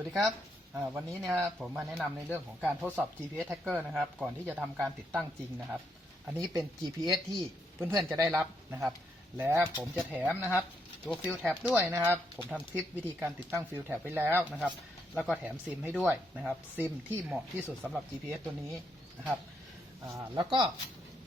วัสดีครับวันนี้เนี่ยผมมาแนะนำในเรื่องของการทดสอบ GPS tracker นะครับ ก่อนที่จะทำการติดตั้งจริงนะครับ อันนี้เป็น GPS ที่เพื่อนๆจะได้รับนะครับ และผมจะแถมนะครับตัวฟิลแท็บด้วยนะครับ ผมทำคลิปวิธีการติดตั้งฟิลแท็บไว้แล้วนะครับ แล้วก็แถมซิมให้ด้วยนะครับ ซิมที่เหมาะที่สุดสำหรับ GPS ตัวนี้นะครับแล้วก็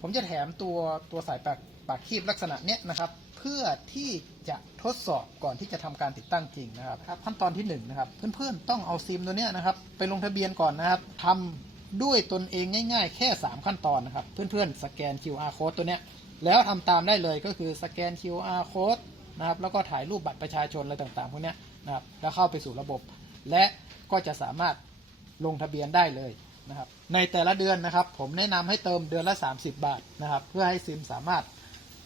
ผมจะแถมตัวตัวสายปากปากคีบลักษณะเนี้ยนะครับ พื่อที่จะทดสอบก่อนที่จะทำการติดตั้งจริงนะครับรบขั้นตอนที่1นงนะครับเพื่อนๆต้องเอาซิมตัวเนี้ยนะครับไปลงทะเบียนก่อนนะครับทำด้วยตนเองง่าย ๆ แค่ 3 ขั้นตอนนะครับ เพื่อนๆสแกน QR code ตัวเนี้ยแล้วทำตามได้เลยก็คือสแกน QR code นะครับแล้วก็ถ่ายรูปบัตรประชาชนอะไรต่างๆพวกนี้นะครับแล้วเข้าไปสู่ระบบ และก็จะสามารถลงทะเบียนได้เลยนะครับในแต่ละเดือนนะครับ ผมแนะนำให้เติมเดือนละ 30 บาทนะครับ เพื่อให้ซิมสามารถ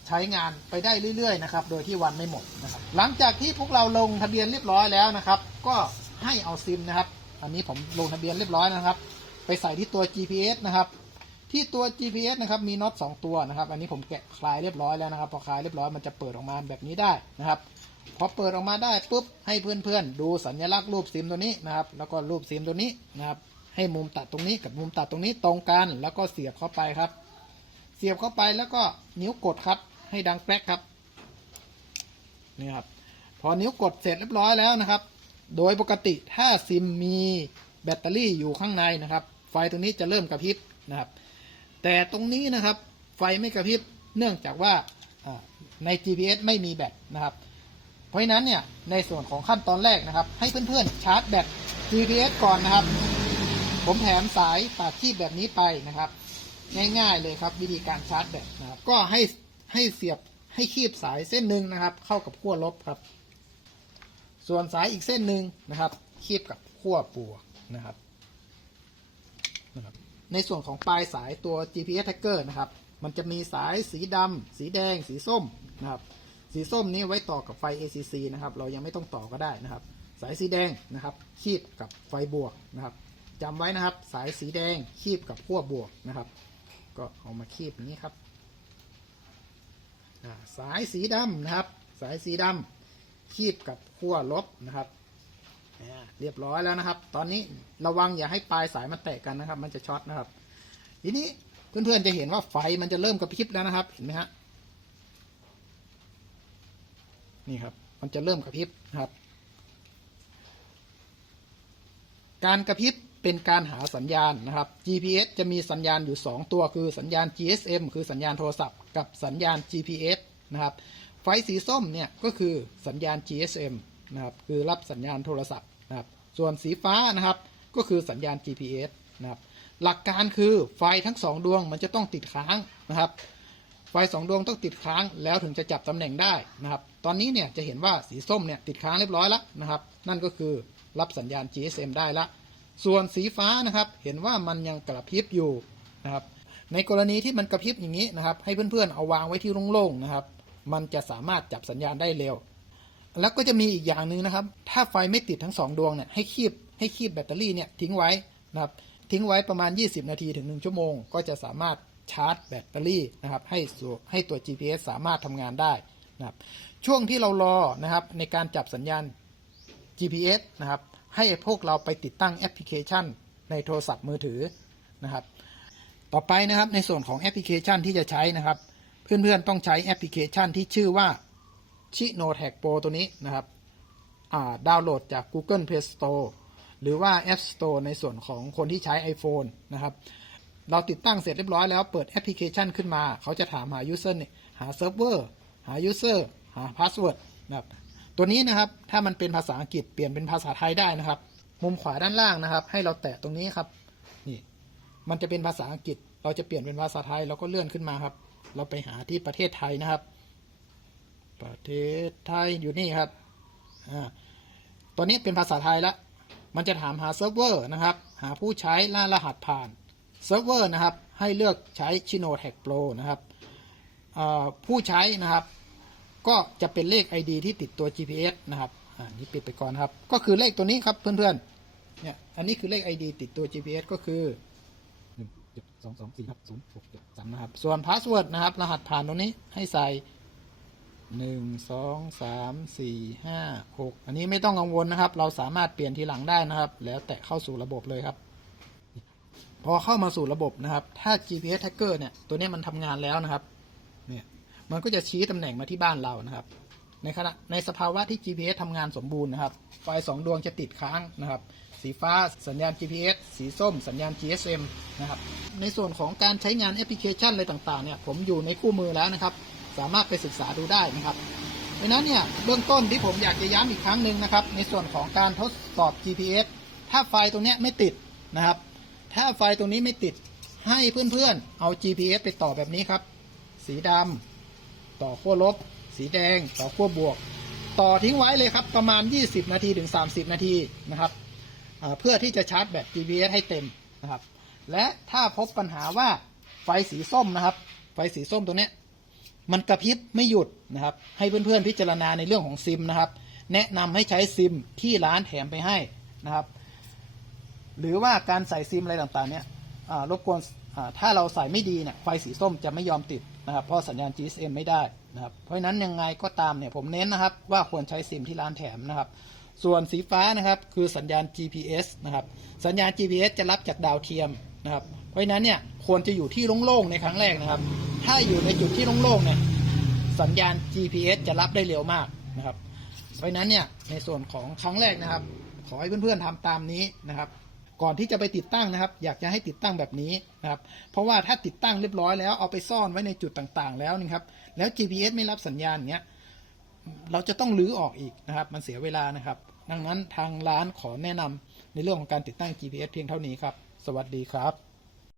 ใช้งานไปได้เรื่อยๆนะครับโดยที่วันไม่หมดนะครับหลังจากที่พวกเราลงทะเบียนเรียบร้อยแล้วนะครับ ก็ให้เอาซิมนะครับ อันนี้ผมลงทะเบียนเรียบร้อยนะครับ ไปใส่ที่ตัว GPS นะครับ ที่ตัว GPS นะครับมีน็อต2ตัวนะครับ อันนี้ผมแกะคลายเรียบร้อยแล้วนะครับพอคลายเรียบร้อยมันจะเปิดออกมาแบบนี้ได้นะครับพอเปิดออกมาได้ปุ๊บให้เพื่อนๆ ดูสัญลักษณ์รูปซิมตัวนี้นะครับ แล้วก็รูปซิมตัวนี้นะครับให้มุมตัดตรงนี้กับมุมตัดตรงนี้ตรงกัน แล้วก็เสียบเข้าไปครับ เสียบเข้าไปแล้วก็นิ้วกดครับ ให้ดังแป๊กครับนี่ครับ พอนิ้วกดเสร็จเรียบร้อยแล้วนะครับ โดยปกติถ้าซิมมีแบตเตอรี่อยู่ข้างในนะครับ ไฟตรงนี้จะเริ่มกระพริบนะครับ แต่ตรงนี้นะครับ ไฟไม่กระพริบเนื่องจากว่าใน GPS ไม่มีแบตนะครับ เพราะฉะนั้นเนี่ยในส่วนของขั้นตอนแรกนะครับ ให้เพื่อนๆชาร์จแบต GPS ก่อนนะครับ ผมแถมสายปากที่แบบนี้ไปนะครับ ง่ายๆเลยครับวิธีการชาร์จแบตนะครับก็ให้ ให้เสียบให้คีบสายเส้นหนึ่งนะครับ เข้ากับขั้วลบครับ ส่วนสายอีกเส้นหนึ่งนะครับ คีบกับขั้วบวกนะครับนะครับ ในส่วนของปลายสายตัว GPS tracker นะครับ มันจะมีสายสีดำสีแดง สีส้มนะครับ สีส้มนี้ไว้ต่อกับไฟ ACC นะครับ เรายังไม่ต้องต่อก็ได้นะครับ สายสีแดงนะครับ คีบกับไฟบวกนะครับจำไว้นะครับ สายสีแดงคีบกับขั้วบวกนะครับ ก็เอามาคีบนี้ครับ สายสีดำนะครับ สายสีดำคีบกับขั้วลบนะครับเรียบร้อยแล้วนะครับ ตอนนี้ระวังอย่าให้ปลายสายมันแตกกันนะครับ มันจะช็อตนะครับ ทีนี้เพื่อนๆจะเห็นว่าไฟมันจะเริ่มกระพริบแล้วนะครับ เห็นไหมฮะนี่ครับ มันจะเริ่มกระพริบนะครับ การกระพริบ เป็นการหาสัญญาณนะครับ GPS จะมีสัญญาณอยู่ 2 ตัวคือสัญญาณ GSM คือสัญญาณโทรศัพท์กับสัญญาณ GPS นะครับ ไฟสีส้มเนี่ยก็คือสัญญาณ GSM นะครับคือรับสัญญาณโทรศัพท์นะครับ ส่วนสีฟ้านะครับก็คือสัญญาณ GPS นะครับหลักการคือไฟทั้งสองดวงมันจะต้องติดค้างนะครับ ไฟสองดวงต้องติดค้างแล้วถึงจะจับตำแหน่งได้นะครับ ตอนนี้เนี่ยจะเห็นว่าสีส้มเนี่ยติดค้างเรียบร้อยแล้วนะครับ นั่นก็คือรับสัญญาณ GSM ได้ละ ส่วนสีฟ้านะครับเห็นว่ามันยังกระพริบอยู่นะครับในกรณีที่มันกระพริบอย่างนี้นะครับ ให้เพื่อนๆเอาวางไว้ที่โล่งๆนะครับ มันจะสามารถจับสัญญาณได้เร็ว แล้วก็จะมีอีกอย่างหนึ่งนะครับ ถ้าไฟไม่ติดทั้งสองดวงเนี่ยให้คีบให้คีบแบตเตอรี่เนี่ยทิ้งไว้นะครับทิ้งไว้ประมาณ 20 นาทีถึง 1 ชั่วโมง ก็จะสามารถชาร์จแบตเตอรี่นะครับให้ให้ตัว GPS สามารถทำงานได้นะครับช่วงที่เรารอนะครับในการจับสัญญาณ GPS นะครับ ให้พวกเราไปติดตั้งแอปพลิเคชัน ในโทรศัพท์มือถือนะครับ ต่อไปนะครับในส่วนของแอปพลิเคชันที่จะใช้นะครับ เพื่อนๆต้องใช้แอปพลิเคชันที่ชื่อว่าชิโนแท็กโปรตัวนี้นะครับดาวน์โหลดจาก Google Play Store หรือว่า App Store ในส่วนของคนที่ใช้ iPhone นะครับ เราติดตั้งเสร็จเรียบร้อยแล้วเปิดแอปพลิเคชันขึ้นมา เขาจะถามหา User เนี่ยหาเซิร์ฟเวอร์หา User หา Password นะครับ ตัวนี้นะครับถ้ามันเป็นภาษาอังกฤษเปลี่ยนเป็นภาษาไทยได้นะครับ มุมขวาด้านล่างนะครับ ให้เราแตะตรงนี้ครับนี่มันจะเป็นภาษาอังกฤษ เราจะเปลี่ยนเป็นภาษาไทยเราก็เลื่อนขึ้นมาครับ เราไปหาที่ประเทศไทยนะครับ ประเทศไทยอยู่นี่ครับอ่าตัวนี้เป็นภาษาไทยละมันจะถามหาเซิร์ฟเวอร์นะครับ หาผู้ใช้ล่ารหัสผ่านเซิร์ฟเวอร์นะครับให้เลือกใช้ Chino Tag Pro นะครับผู้ใช้นะครับ ก็จะเป็นเลข ID ที่ติดตัว GPS นะครับอ่านี่ปิดไปก่อนครับ ก็คือเลขตัวนี้ครับเพื่อนๆเนี่ยอันนี้คือเลข ID ติดตัว GPS ก็คือหนึ่งเจ็ดสองสองสี่ครับศูนย์หกเจ็ดสามนะครับ ส่วนพาสเวิร์ดนะครับ รหัสผ่านตรงนี้ให้ใส่หนึ่งสองสามสี่ห้าหกอันนี้ไม่ต้องกังวลนะครับ เราสามารถเปลี่ยนทีหลังได้นะครับ แล้วแตะเข้าสู่ระบบเลยครับ พอเข้ามาสู่ระบบนะครับ ถ้า GPS tracker เนี่ย ตัวเนี้ยมันทำงานแล้วนะครับ เนี่ย มันก็จะชี้ตำแหน่งมาที่บ้านเรานะครับ ในขณะในสภาวะที่ GPS ทำงานสมบูรณ์นะครับ ไฟสองดวงจะติดค้างนะครับ สีฟ้าสัญญาณ GPS สีส้ม สัญญาณ GSM นะครับ ในส่วนของการใช้งานแอปพลิเคชันอะไรต่างๆเนี่ยผมอยู่ในคู่มือแล้วนะครับ สามารถไปศึกษาดูได้นะครับดังนั้นเนี่ยเบื้องต้นที่ผมอยากจะย้ำอีกครั้งหนึ่งนะครับ ในส่วนของการทดสอบ GPS ถ้าไฟตรงเนี้ยไม่ติดนะครับ ถ้าไฟตรงนี้ไม่ติดให้เพื่อนๆ เอา GPS ไปต่อแบบนี้ครับ สีดำ ต่อขั้วลบ สีแดง ต่อขั้วบวก ต่อทิ้งไว้เลยครับประมาณ 20 นาทีถึง 30 นาทีนะครับเพื่อที่จะชาร์จแบต GPS ให้เต็มนะครับ และถ้าพบปัญหาว่าไฟสีส้มนะครับ ไฟสีส้มตรงนี้มันกระพริบไม่หยุดนะครับ ให้เพื่อนๆพิจารณาในเรื่องของซิมนะครับ แนะนำให้ใช้ซิมที่ร้านแถมไปให้นะครับ หรือว่าการใส่ซิมอะไรต่างๆ เนี่ยรบกวนถ้าเราใส่ไม่ดีเนี่ยไฟสีส้มจะไม่ยอมติด นะครับเพราะสัญญาณ GSM ไม่ได้นะครับเพราะนั้นยังไงก็ตามเนี่ยผมเน้นนะครับว่าควรใช้ซิมที่ร้านแถมนะครับส่วนสีฟ้านะครับคือสัญญาณ GPS นะครับสัญญาณ GPS จะรับจากดาวเทียมนะครับเพราะนั้นเนี่ยควรจะอยู่ที่โล่งๆในครั้งแรกนะครับ ถ้าอยู่ในจุดที่โล่งๆเนี่ยสัญญาณ GPS จะรับได้เร็วมากนะครับเพราะฉะนั้นเนี่ยในส่วนของครั้งแรกนะครับ ขอให้เพื่อนๆทำตามนี้นะครับ ก่อนที่จะไปติดตั้งนะครับ อยากจะให้ติดตั้งแบบนี้นะครับ เพราะว่าถ้าติดตั้งเรียบร้อยแล้วเอาไปซ่อนไว้ในจุดต่างๆ แล้วนะครับ แล้ว GPS ไม่รับสัญญาณเนี้ย เราจะต้องรื้อออกอีกนะครับ มันเสียเวลานะครับ ดังนั้นทางร้านขอแนะนำในเรื่องของการติดตั้ง GPS เพียงเท่านี้ครับ สวัสดีครับ